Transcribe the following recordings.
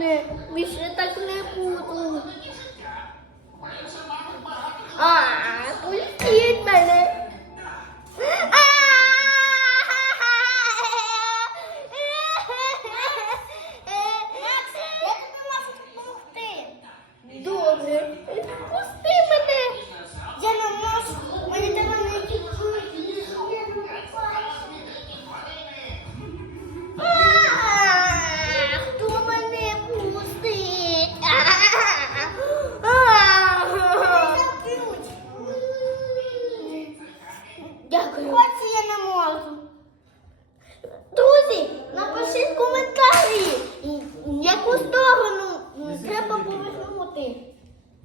boleh. Bisa tak lepu tu.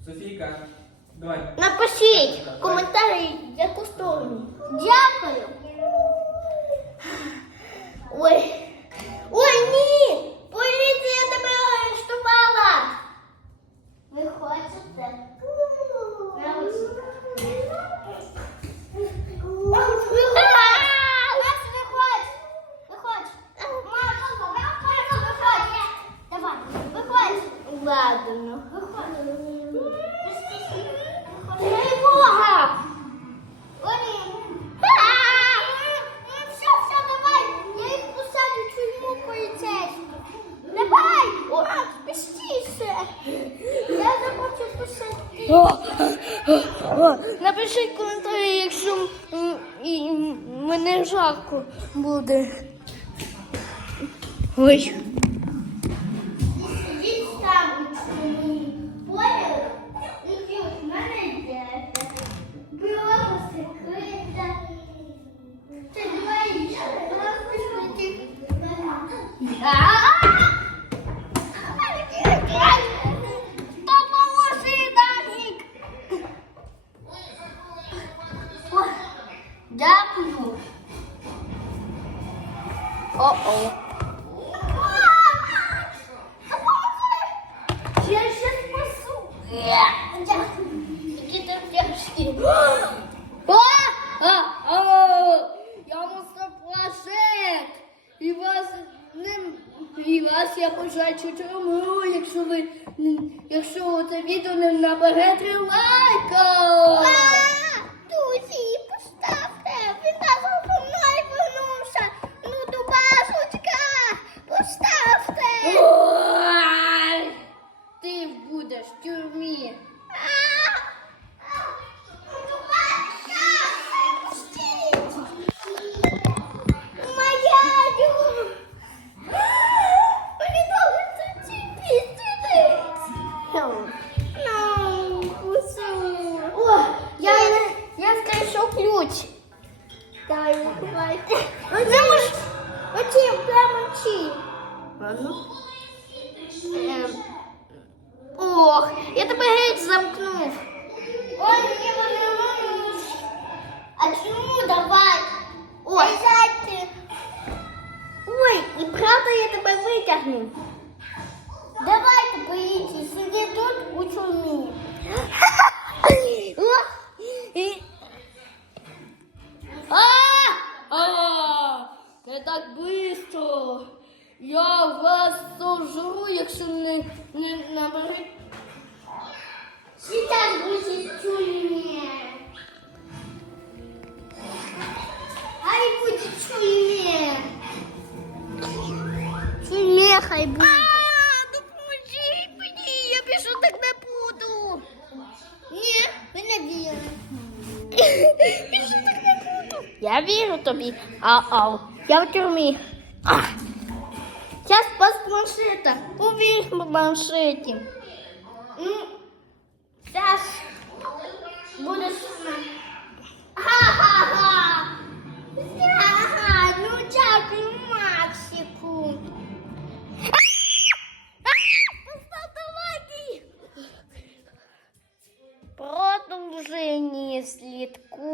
Софійка, давай. Напишіть коментарі, в яку Напишіть коментарі, якщо м, і мене жарко буде. Ой. Я. Які ти. А! А! А! І вас і вас я пожачу тюрму, якщо ви якщо це відео не набере три знайшов ключ. Дай давайте. Оце ж, оці, прямо ці. Ладно. Ем. Ох, я тебе геть замкнув. Ой, мені вони можуть. А чому давай? Ой. Ой, і правда я тебе витягну. Давайте, поїдьте, сиди тут у чумі. Я вас сожру, якщо не, не наберете. Сейчас будет в тюрьме. Хай будет в тюрьме. В тюрьме хай буде. А, допоможіть мені, я більше так не буду. Ні, ви не вірите. Більше так не буду. Я вірю тобі. Ау-ау. Я в тюрмі. А. Сейчас без планшета. Увидишь в планшете. Ну, сейчас будешь... Ха-ха-ха! Ну дякую, Максику. Продолжение следку.